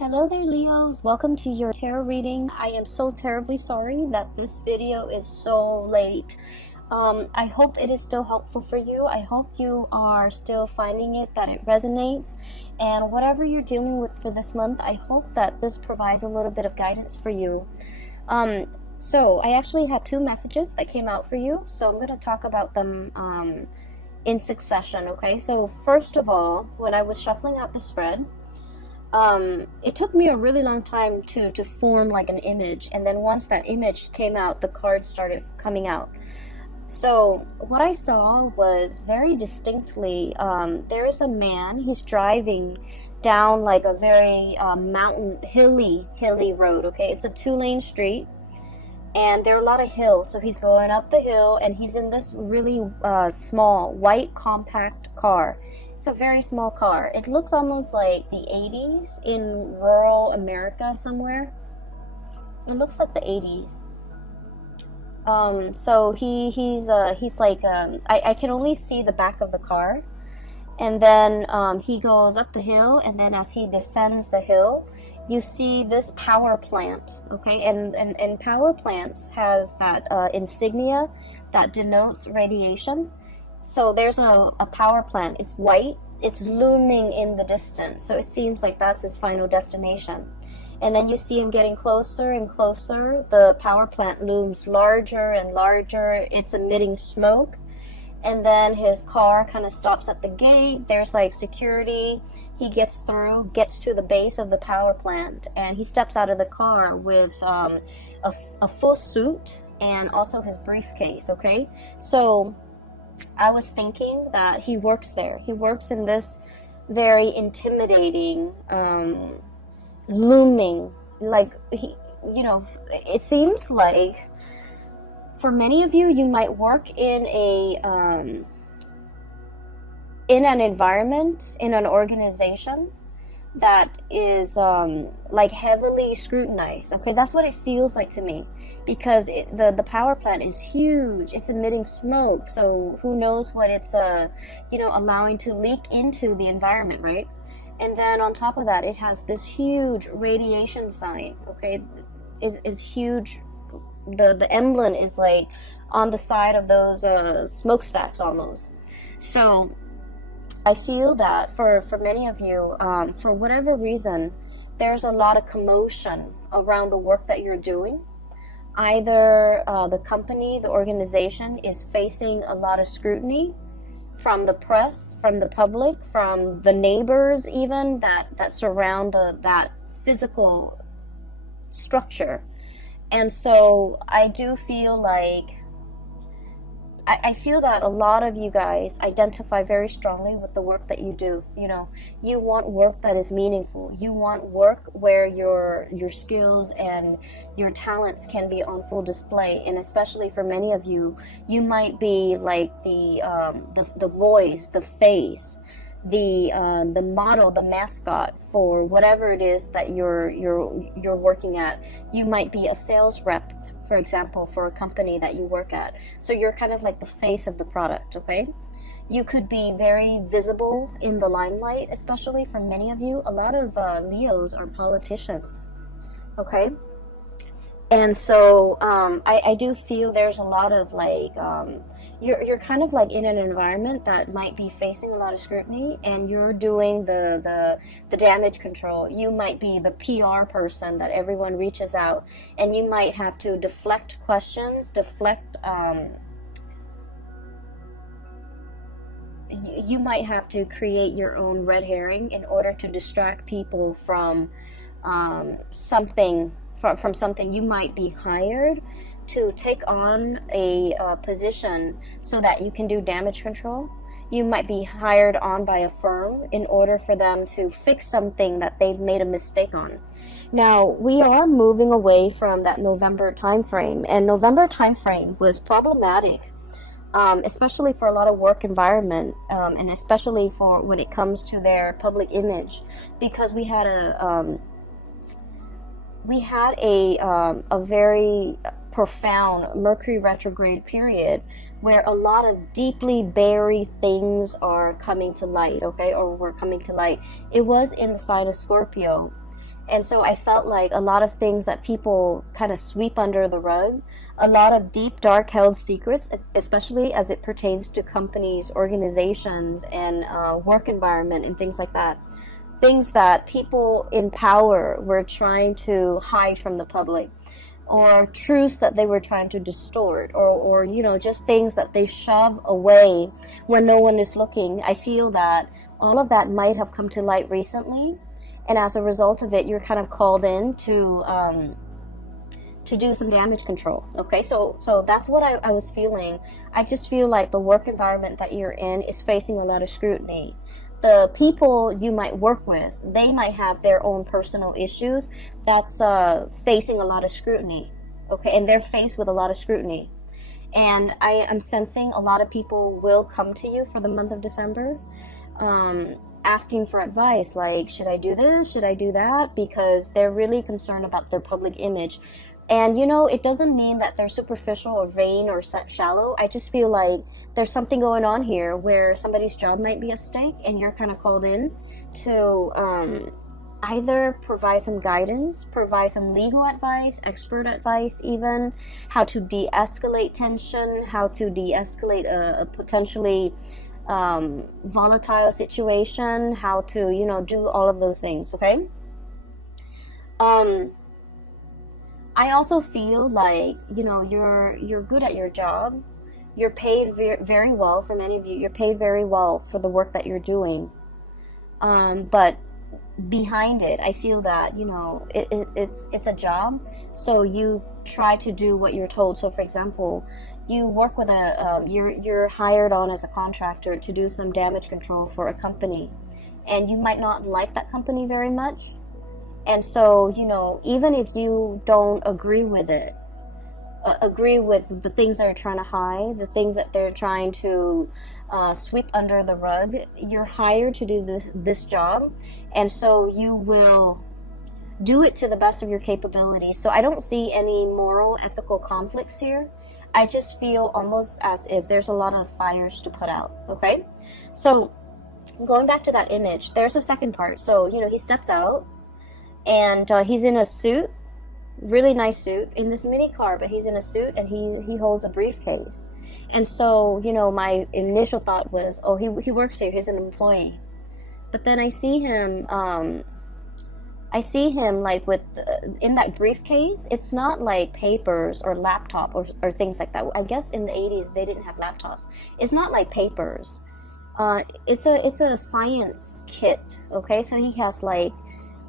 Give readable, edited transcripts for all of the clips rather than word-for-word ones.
Hello there, Leos. Welcome to your tarot reading. I am so terribly sorry that this video is so late. I hope it is still helpful for you. I hope you are still finding it, that it resonates. And whatever you're dealing with for this month, I hope that this provides a little bit of guidance for you. So I actually had two messages that came out for you. So I'm going to talk about them in succession, okay? So first of all, when I was shuffling out the spread, it took me a really long time to form like an image, and then once that image came out, the cards started coming out. So what I saw was very distinctly, there is a man, he's driving down like a very hilly road, okay? It's a 2-lane street, and there are a lot of hills, so he's going up the hill, and he's in this really small, white, compact car. It's a very small car. It looks almost like the 80s in rural America somewhere. It looks like the 80s. So he's like, I can only see the back of the car. And then he goes up the hill, and then as he descends the hill, you see this power plant, okay? And power plants has that insignia that denotes radiation. So there's a power plant. It's white. It's looming in the distance. So it seems like that's his final destination. And then you see him getting closer and closer. The power plant looms larger and larger. It's emitting smoke. And then his car kind of stops at the gate. There's like security. He gets through, gets to the base of the power plant, and he steps out of the car with a full suit and also his briefcase, okay? So I was thinking that he works there. He works in this very intimidating, looming, like, it seems like for many of you, you might work in an environment, in an organization that is like heavily scrutinized. Okay, that's what it feels like to me, because the power plant is huge. It's emitting smoke, so who knows what it's allowing to leak into the environment, right? And then on top of that, it has this huge radiation sign. Okay, is huge. The emblem is like on the side of those smokestacks almost. So I feel that for many of you, for whatever reason, there's a lot of commotion around the work that you're doing. Either the company, the organization is facing a lot of scrutiny from the press, from the public, from the neighbors even that surround that physical structure. And so I do feel like, I feel that a lot of you guys identify very strongly with the work that you do. You want work that is meaningful. You want work where your skills and your talents can be on full display. And especially for many of you, you might be like the voice, the face, the model, the mascot for whatever it is that you're working at. You might be a sales rep, for example, for a company that you work at. So you're kind of like the face of the product, okay? You could be very visible in the limelight, especially for many of you. A lot of Leos are politicians, okay? And so I do feel there's a lot of like, you're kind of like in an environment that might be facing a lot of scrutiny, and you're doing the damage control. You might be the PR person that everyone reaches out, and you might have to deflect questions, you might have to create your own red herring in order to distract people from something. From something. You might be hired to take on a position so that you can do damage control. You might be hired on by a firm in order for them to fix something that they've made a mistake on. Now, we are moving away from that November time frame, and November time frame was problematic, especially for a lot of work environment, and especially for when it comes to their public image, because we had a very profound Mercury retrograde period where a lot of deeply buried things are coming to light, okay, or were coming to light. It was in the sign of Scorpio, And so I felt like a lot of things that people kind of sweep under the rug, a lot of deep, dark held secrets, especially as it pertains to companies, organizations, and work environment and things like that. Things that people in power were trying to hide from the public, or truths that they were trying to distort, or you know, just things that they shove away when no one is looking. I feel that all of that might have come to light recently, and as a result of it, you're kind of called in to do some damage control. Okay, so that's what I was feeling. I just feel like the work environment that you're in is facing a lot of scrutiny. The people you might work with, they might have their own personal issues that's facing a lot of scrutiny. Okay, and they're faced with a lot of scrutiny. And I am sensing a lot of people will come to you for the month of December, asking for advice, like, should I do this, should I do that, because they're really concerned about their public image. And you know, it doesn't mean that they're superficial or vain or shallow. I just feel like there's something going on here where somebody's job might be at stake, and you're kind of called in to either provide some guidance, provide some legal advice, expert advice even, how to de-escalate tension, how to de-escalate a potentially volatile situation, how to, you know, do all of those things. Okay. I also feel like, you know, you're good at your job. You're paid very well. For many of you, you're paid very well for the work that you're doing. But behind it, I feel that, you know, it's a job. So you try to do what you're told. So for example, you work with you're hired on as a contractor to do some damage control for a company, and you might not like that company very much. And so, you know, even if you don't agree with it, agree with the things they're trying to hide, the things that they're trying to sweep under the rug, you're hired to do this job. And so you will do it to the best of your capabilities. So I don't see any moral, ethical conflicts here. I just feel almost as if there's a lot of fires to put out. Okay? So going back to that image, there's a second part. So, you know, he steps out, and he's in a suit, really nice suit, in this mini car, but he's in a suit, and he holds a briefcase. And so, you know, my initial thought was, oh, he works here, he's an employee. But then I see him like with in that briefcase. It's not like papers or laptop or things like that. I guess in the 80s they didn't have laptops. It's not like papers. It's a science kit. Okay, so he has like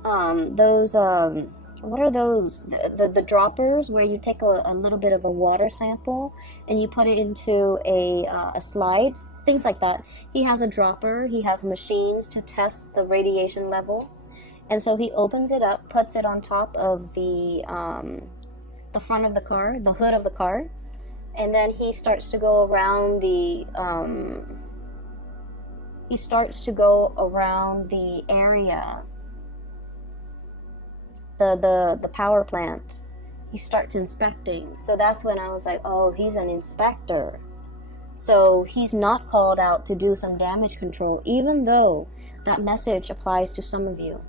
those what are those, the droppers, where you take a little bit of a water sample and you put it into a slide, things like that. He has a dropper, he has machines to test the radiation level, and so he opens it up, puts it on top of the front of the car, the hood of the car, and then he starts to go around the area, the power plant. He starts inspecting. So that's when I was like, oh, he's an inspector. So he's not called out to do some damage control, even though that message applies to some of you.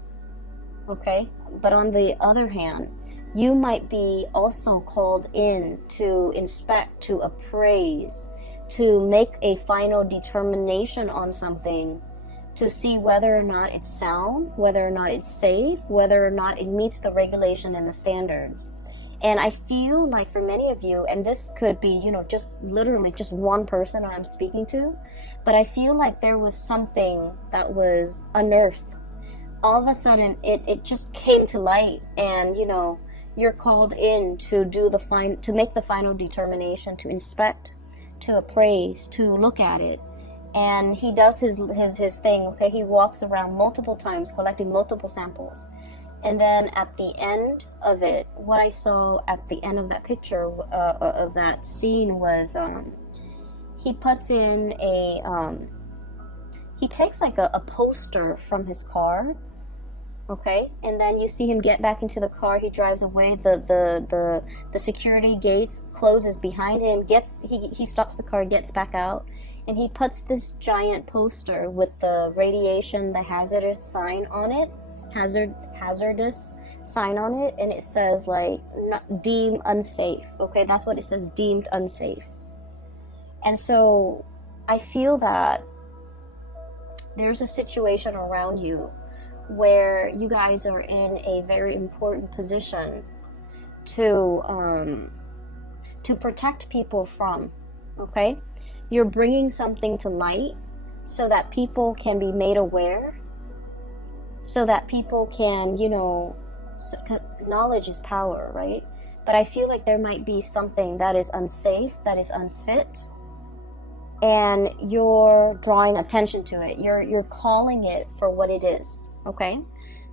Okay? But on the other hand, you might be also called in to inspect, to appraise, to make a final determination on something, to see whether or not it's sound, whether or not it's safe, whether or not it meets the regulation and the standards. And I feel like for many of you, and this could be, you know, just literally just one person I'm speaking to, but I feel like there was something that was unearthed. All of a sudden, it just came to light, and, you know, you're called in to do to make the final determination, to inspect, to appraise, to look at it. And he does his thing. Okay, he walks around multiple times collecting multiple samples, and then at the end of it, what I saw at the end of that picture of that scene was he puts in he takes like a poster from his car. Okay, and then you see him get back into the car. He drives away. The security gates closes behind him. He stops the car, gets back out, and he puts this giant poster with the radiation, the hazardous sign on it, hazardous, sign on it, and it says like deemed unsafe. Okay, that's what it says, deemed unsafe. And so I feel that there's a situation around you where you guys are in a very important position to protect people from. Okay, you're bringing something to light so that people can be made aware, so that people can, knowledge is power, right? But I feel like there might be something that is unsafe, that is unfit, and you're drawing attention to it. You're calling it for what it is, okay?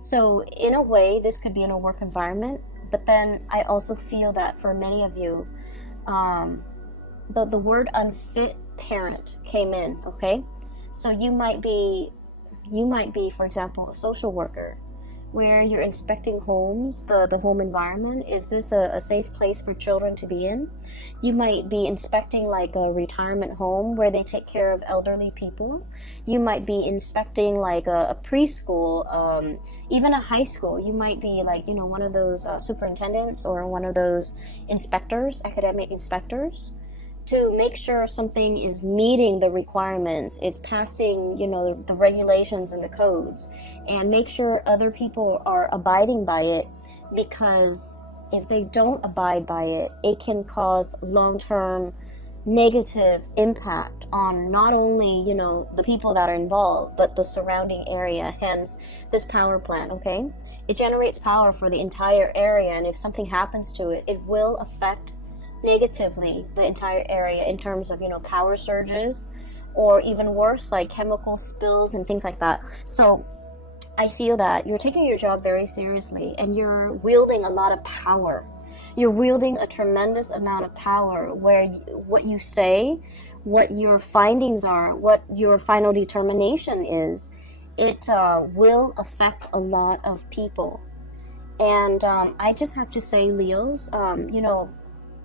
So in a way, this could be in a work environment, but then I also feel that for many of you, the word unfit parent came in, okay? So you might be, for example, a social worker, where you're inspecting homes, the home environment. Is this a safe place for children to be in? You might be inspecting like a retirement home where they take care of elderly people. You might be inspecting like a preschool, even a high school. You might be like, one of those superintendents or one of those inspectors, academic inspectors, to make sure something is meeting the requirements, it's passing, the regulations and the codes, and make sure other people are abiding by it, because if they don't abide by it, it can cause long-term negative impact on not only, the people that are involved, but the surrounding area, hence this power plant, okay? It generates power for the entire area, and if something happens to it, it will affect negatively the entire area in terms of power surges, or even worse, like chemical spills and things like that. So I feel that you're taking your job very seriously, and you're wielding a lot of power. You're wielding a tremendous amount of power, where what you say, what your findings are, what your final determination is, it will affect a lot of people. And I just have to say, Leos,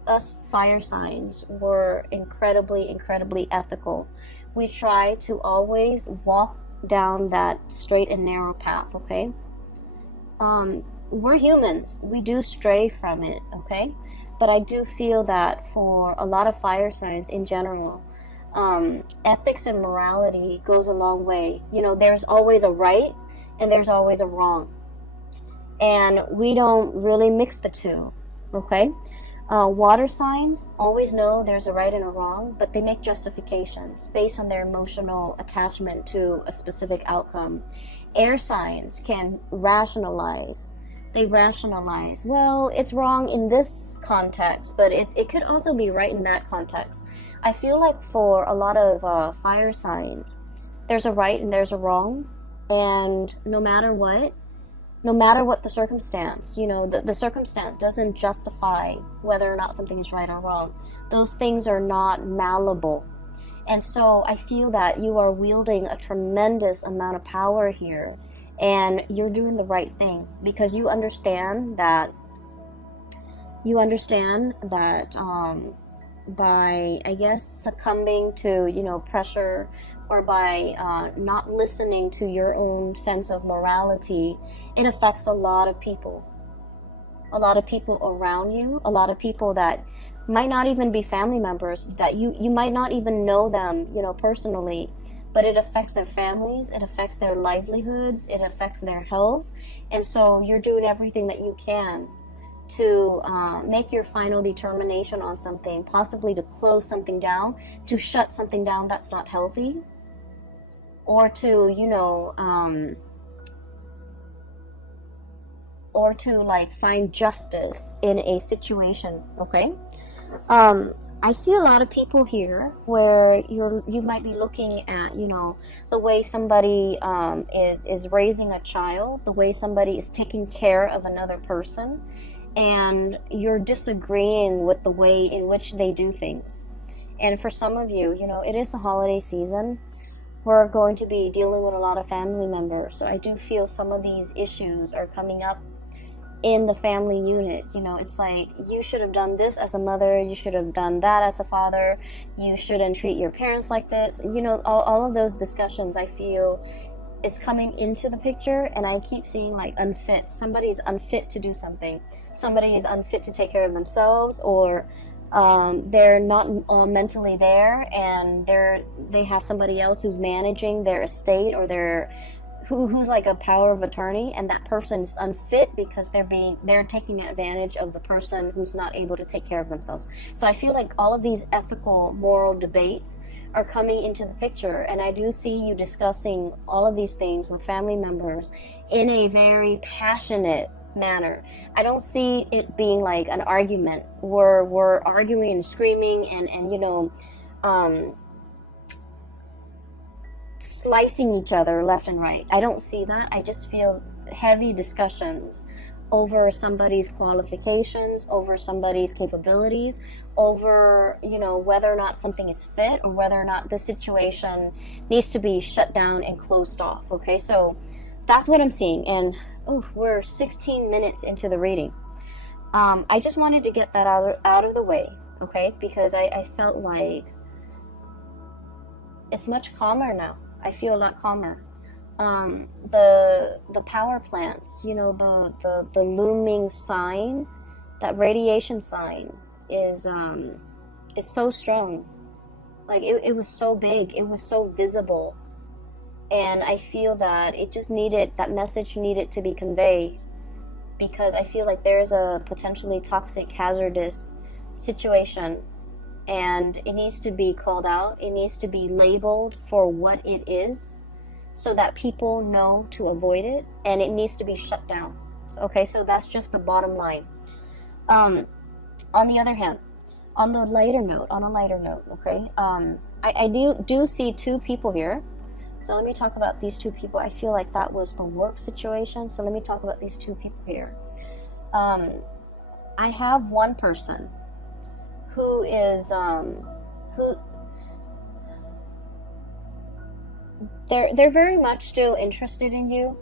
us fire signs were incredibly ethical. We try to always walk down that straight and narrow path, okay? We're humans. We do stray from it, okay? But I do feel that for a lot of fire signs in general, ethics and morality goes a long way. There's always a right and there's always a wrong. And we don't really mix the two, okay? Water signs always know there's a right and a wrong, but they make justifications based on their emotional attachment to a specific outcome. Air signs can rationalize. They rationalize, well, it's wrong in this context, but it could also be right in that context. I feel like for a lot of fire signs, there's a right and there's a wrong, and no matter what the circumstance, the circumstance doesn't justify whether or not something is right or wrong. Those things are not malleable. And so I feel that you are wielding a tremendous amount of power here, and you're doing the right thing, because you understand that by, I guess, succumbing to, pressure, or by not listening to your own sense of morality, it affects a lot of people around you, a lot of people that might not even be family members, that you might not even know them, personally, but it affects their families, it affects their livelihoods, it affects their health. And so you're doing everything that you can to make your final determination on something, possibly to close something down, to shut something down that's not healthy, or to, or to like find justice in a situation, okay? I see a lot of people here where you might be looking at, the way somebody is raising a child, the way somebody is taking care of another person, and you're disagreeing with the way in which they do things. And for some of you, it is the holiday season. We're going to be dealing with a lot of family members. So I do feel some of these issues are coming up in the family unit. It's like, you should have done this as a mother, you should have done that as a father, you shouldn't treat your parents like this. All of those discussions, I feel it's coming into the picture, and I keep seeing like unfit. Somebody's unfit to do something. Somebody is unfit to take care of themselves, or they're not mentally there, and they have somebody else who's managing their estate, or who's like a power of attorney, and that person is unfit because they're taking advantage of the person who's not able to take care of themselves. So I feel like all of these ethical, moral debates are coming into the picture, and I do see you discussing all of these things with family members in a very passionate manner. I don't see it being like an argument where we're arguing and screaming and slicing each other left and right. I don't see that. I just feel heavy discussions over somebody's qualifications, over somebody's capabilities, over, whether or not something is fit, or whether or not the situation needs to be shut down and closed off. Okay, so that's what I'm seeing. And we're 16 minutes into the reading. I just wanted to get that out of the way, okay, because I felt like it's much calmer now. I feel a lot calmer. The power plants, the looming sign, that radiation sign is so strong. Like it was so big, it was so visible, and I feel that that message needed to be conveyed, because I feel like there's a potentially toxic, hazardous situation, and it needs to be called out. It needs to be labeled for what it is, so that people know to avoid it, and it needs to be shut down. Okay, so that's just the bottom line. On the other hand, on a lighter note, okay, I do see two people here. So let me talk about these two people. I feel like that was the work situation. So let me talk about these two people here. I have one person who is they're very much still interested in you,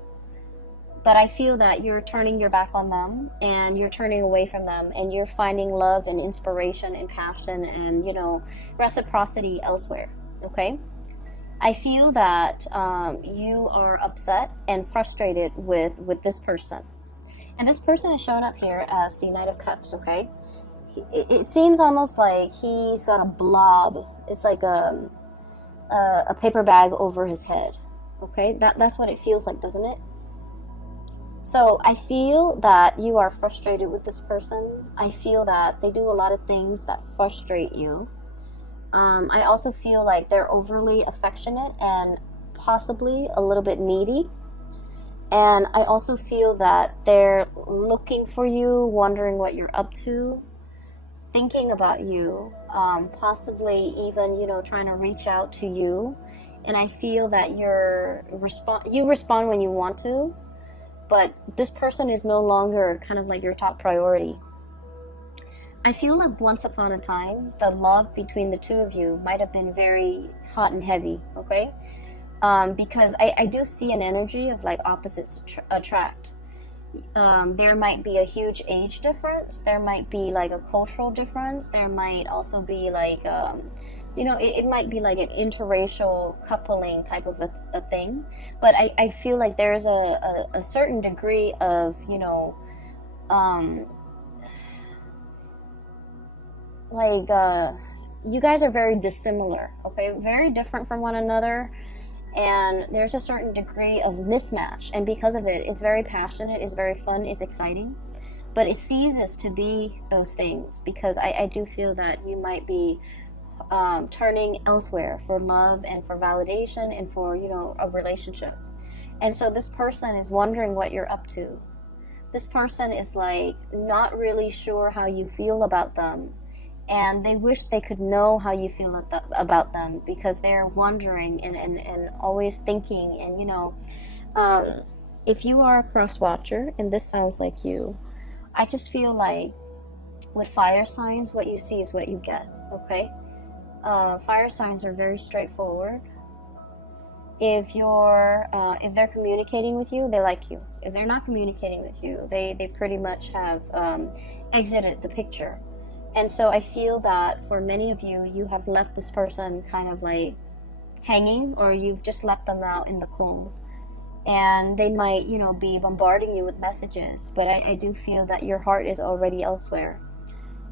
but I feel that you're turning your back on them, and you're turning away from them, and you're finding love and inspiration and passion and reciprocity elsewhere. Okay, I feel that you are upset and frustrated with this person, and this person is showing up here as the Knight of Cups. Okay, it seems almost like he's got a blob. It's like a paper bag over his head. Okay, that's what it feels like, doesn't it? So I feel that you are frustrated with this person. I feel that they do a lot of things that frustrate you. I also feel like they're overly affectionate and possibly a little bit needy. And I also feel that they're looking for you, wondering what you're up to, thinking about you, possibly even, trying to reach out to you. And I feel that you respond when you want to, but this person is no longer kind of like your top priority. I feel like once upon a time, the love between the two of you might have been very hot and heavy, okay? Because I do see an energy of like opposites attract. There might be a huge age difference. There might be like a cultural difference. There might also be like, it might be like an interracial coupling type of a thing. But I feel like there's a certain degree of, you guys are very dissimilar, okay? Very different from one another. And there's a certain degree of mismatch, and because of it, it's very passionate, it's very fun, it's exciting, but it ceases to be those things, because I do feel that you might be turning elsewhere for love and for validation and for a relationship. And so this person is wondering what you're up to. This person is like not really sure how you feel about them, and they wish they could know how you feel about them, because they're wondering and always thinking. And if you are a cross watcher and this sounds like you, I just feel like with fire signs, what you see is what you get. Okay, fire signs are very straightforward. If they're communicating with you, they like you. If they're not communicating with you, they pretty much have exited the picture. And so I feel that for many of you, you have left this person kind of like hanging, or you've just left them out in the cold. and they might, you know, be bombarding you with messages, but I do feel that your heart is already elsewhere.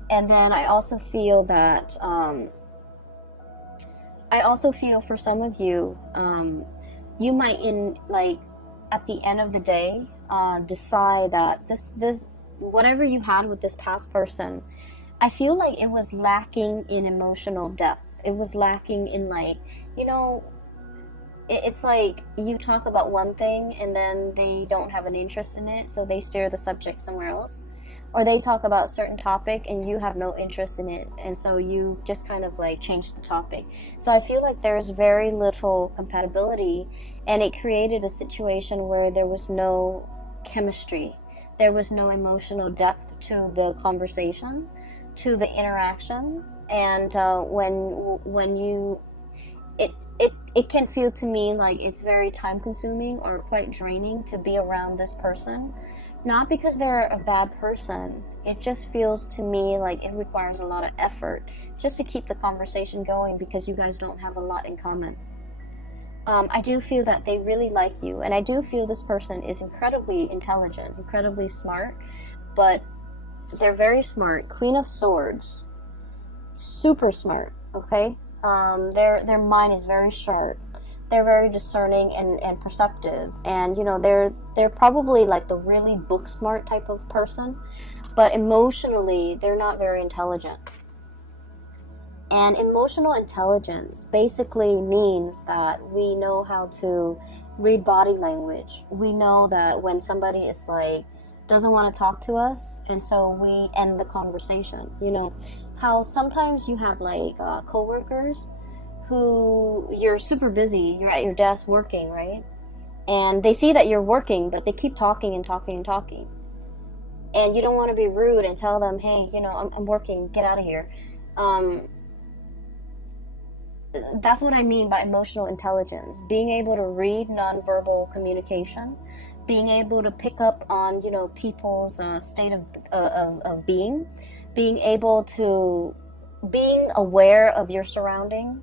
And then I also feel that for some of you, you might, in like at the end of the day, decide that this whatever you had with this past person, I feel like it was lacking in emotional depth. It was lacking in, like, you know, it's like you talk about one thing and then they don't have an interest in it, so they steer the subject somewhere else. Or they talk about a certain topic and you have no interest in it, and so you just kind of like change the topic. So I feel like there's very little compatibility, and it created a situation where there was no chemistry. There was no emotional depth to the conversation, to the interaction. And when you it can feel to me like it's very time consuming or quite draining to be around this person. Not because they're a bad person, it just feels to me like it requires a lot of effort just to keep the conversation going, because you guys don't have a lot in common. I do feel that they really like you, and I do feel this person is incredibly intelligent, incredibly smart, but they're very smart. Queen of Swords, super smart, okay? Their mind is very sharp. They're very discerning and perceptive, and you know, they're probably like the really book smart type of person, but emotionally they're not very intelligent. And emotional intelligence basically means that we know how to read body language. We know that when somebody is like doesn't want to talk to us, and so we end the conversation. You know how sometimes you have like coworkers who you're super busy, you're at your desk working, right? And they see that you're working, but they keep talking and talking and talking. And you don't want to be rude and tell them, hey, you know, I'm working, get out of here. That's what I mean by emotional intelligence. Being able to read nonverbal communication, being able to pick up on, you know, people's state of being, being able to, being aware of your surrounding,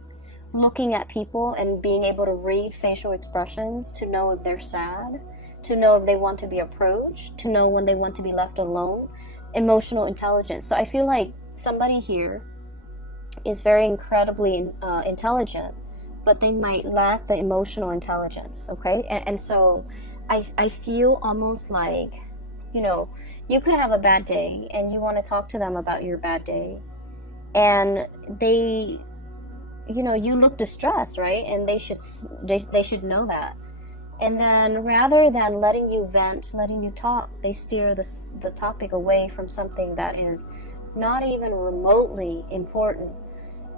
looking at people and being able to read facial expressions to know if they're sad, to know if they want to be approached, to know when they want to be left alone. Emotional intelligence. So I feel like somebody here is very incredibly intelligent, but they might lack the emotional intelligence, okay? And so I feel almost like, you know, you could have a bad day and you want to talk to them about your bad day, and they, you know, you look distressed, right? And they should know that. And then rather than letting you vent, letting you talk, they steer the topic away from something that is not even remotely important.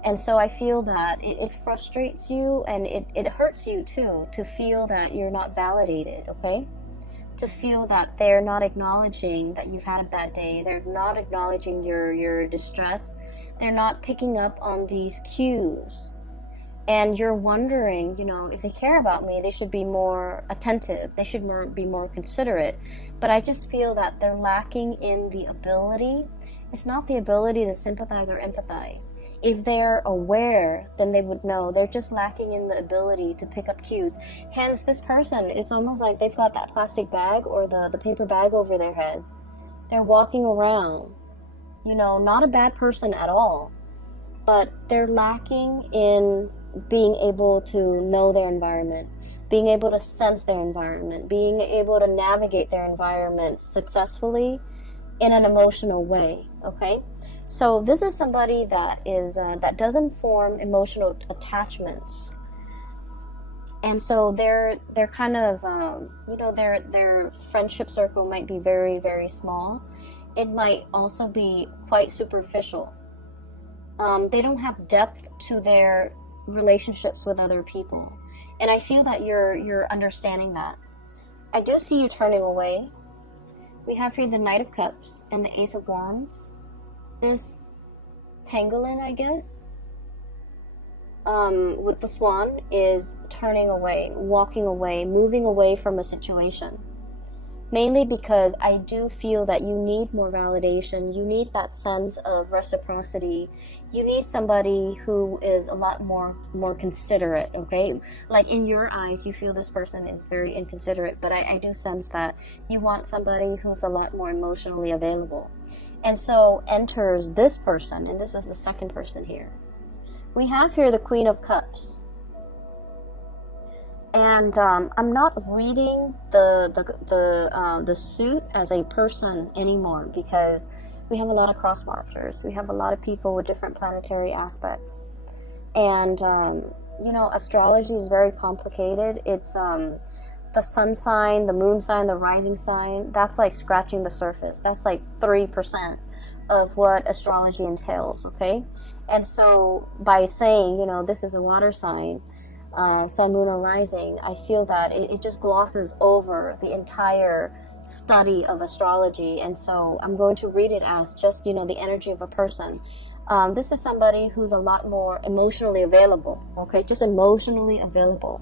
And so I feel that it frustrates you, and it hurts you too, to feel that you're not validated, okay? To feel that they're not acknowledging that you've had a bad day. They're not acknowledging your distress. They're not picking up on these cues. And you're wondering, you know, if they care about me, they should be more attentive. They should be more considerate. But I just feel that they're lacking in the ability. It's not the ability to sympathize or empathize. If they're aware, then they would know. They're just lacking in the ability to pick up cues. Hence, this person, it's almost like they've got that plastic bag or the paper bag over their head. They're walking around, you know, not a bad person at all, but they're lacking in being able to know their environment, being able to sense their environment, being able to navigate their environment successfully in an emotional way, okay? So this is somebody that is that doesn't form emotional attachments, and so they're kind of you know, their friendship circle might be very, very small. It might also be quite superficial. They don't have depth to their relationships with other people, and I feel that you're understanding that. I do see you turning away. We have here the Knight of Cups and the Ace of Wands. This pangolin, I guess, with the swan, is turning away, walking away, moving away from a situation. mainly because I do feel that you need more validation. You need that sense of reciprocity. You need somebody who is a lot more considerate, okay? Like in your eyes, you feel this person is very inconsiderate, but I do sense that you want somebody who's a lot more emotionally available. And so enters this person, and this is the second person here. We have here the Queen of Cups. And I'm not reading the suit as a person anymore, because we have a lot of cross watchers. We have a lot of people with different planetary aspects. And, you know, astrology is very complicated. It's the sun sign, the moon sign, the rising sign. That's like scratching the surface. That's like 3% of what astrology entails, okay? And so by saying, you know, this is a water sign, sun, moon, or rising, I feel that it just glosses over the entire study of astrology. And so I'm going to read it as just, you know, the energy of a person. This is somebody who's a lot more emotionally available, okay? Just emotionally available.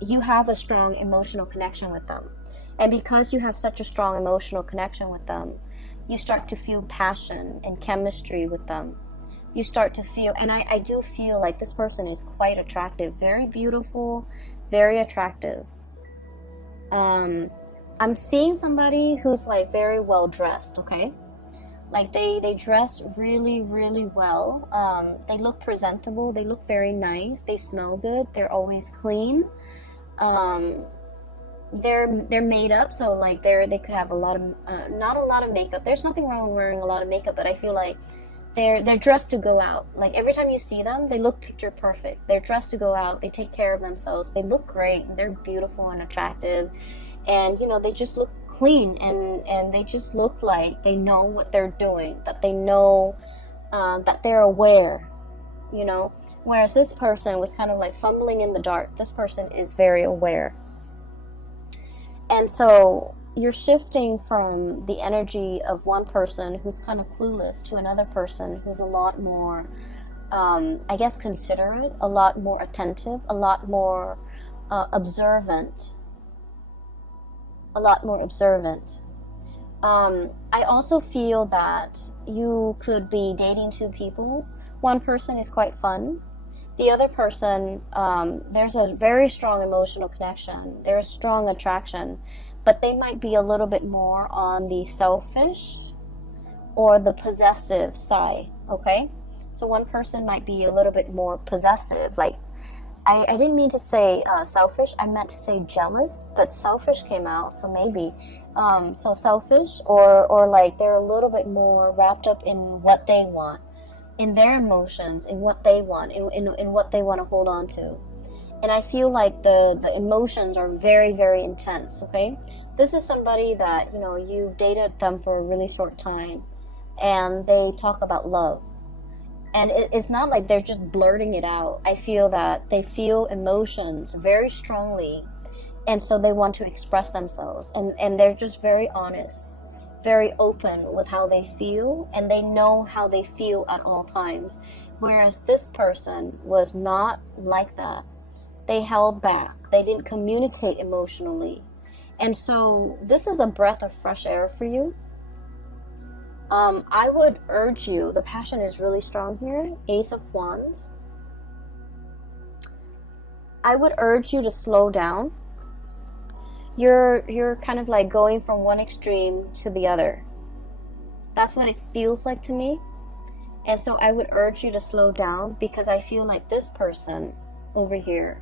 You have a strong emotional connection with them. And because you have such a strong emotional connection with them, you start to feel passion and chemistry with them. You start to feel, and I do feel like this person is quite attractive, very beautiful, very attractive. I'm seeing somebody who's like very well dressed, okay? Like they dress really, really well. They look presentable, they look very nice, they smell good, they're always clean. They're made up, so like they could have a lot of not a lot of makeup. There's nothing wrong with wearing a lot of makeup, but I feel like they're dressed to go out. Like every time you see them, they look picture perfect. They're dressed to go out. They take care of themselves. They look great. They're beautiful and attractive, and you know, they just look clean, and they just look like they know what they're doing. That they know that they're aware. You know, whereas this person was kind of like fumbling in the dark. This person is very aware, and so you're shifting from the energy of one person who's kind of clueless to another person who's a lot more, I guess, considerate, a lot more attentive, a lot more observant. A lot more observant. I also feel that you could be dating two people. One person is quite fun. The other person, there's a very strong emotional connection. There's strong attraction, but they might be a little bit more on the selfish or the possessive side, okay? So one person might be a little bit more possessive. Like, I didn't mean to say selfish, I meant to say jealous, but selfish came out, so maybe. So selfish, or like they're a little bit more wrapped up in what they want, in their emotions, in what they want, in what they want to hold on to. And I feel like the emotions are very, very intense, okay? This is somebody that, you know, you've dated them for a really short time, and they talk about love. And it's not like they're just blurting it out. I feel that they feel emotions very strongly, and so they want to express themselves. And they're just very honest, very open with how they feel, and they know how they feel at all times. Whereas this person was not like that. They held back. They didn't communicate emotionally. And so this is a breath of fresh air for you. I would urge you, the passion is really strong here, Ace of Wands. I would urge you to slow down. You're kind of like going from one extreme to the other. That's what it feels like to me. And so I would urge you to slow down, because I feel like this person over here,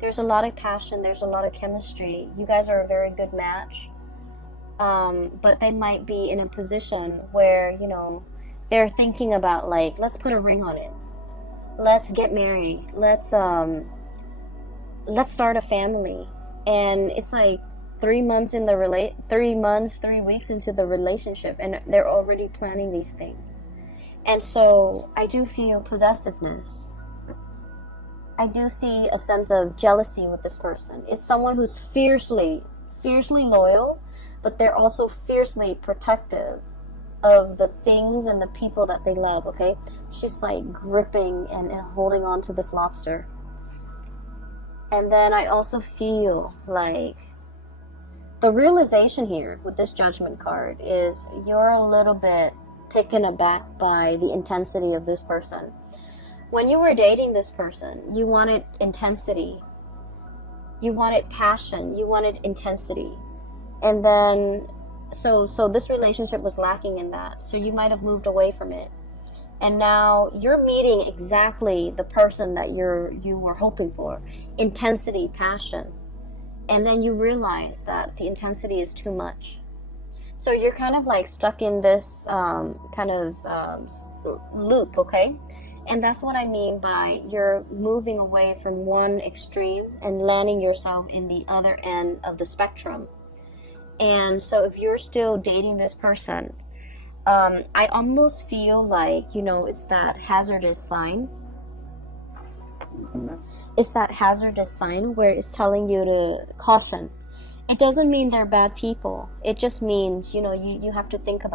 there's a lot of passion, there's a lot of chemistry. You guys are a very good match. But they might be in a position where, you know, they're thinking about like, let's put a ring on it. Let's get married. Let's start a family. And it's like 3 weeks into the relationship, and they're already planning these things. And so I do feel possessiveness. I do see a sense of jealousy with this person. It's someone who's fiercely loyal, but they're also fiercely protective of the things and the people that they love, okay? She's like gripping and holding on to this lobster. And then I also feel like the realization here with this Judgment card is you're a little bit taken aback by the intensity of this person. When you were dating this person, you wanted intensity, you wanted passion, you wanted intensity, and then so this relationship was lacking in that, so you might have moved away from it, and now you're meeting exactly the person that you were hoping for, intensity, passion, and then you realize that the intensity is too much. So you're kind of like stuck in this loop, okay? And that's what I mean by you're moving away from one extreme and landing yourself in the other end of the spectrum. And so if you're still dating this person, I almost feel like, it's that hazardous sign. It's that hazardous sign where it's telling you to caution. It doesn't mean they're bad people. It just means, you have to think about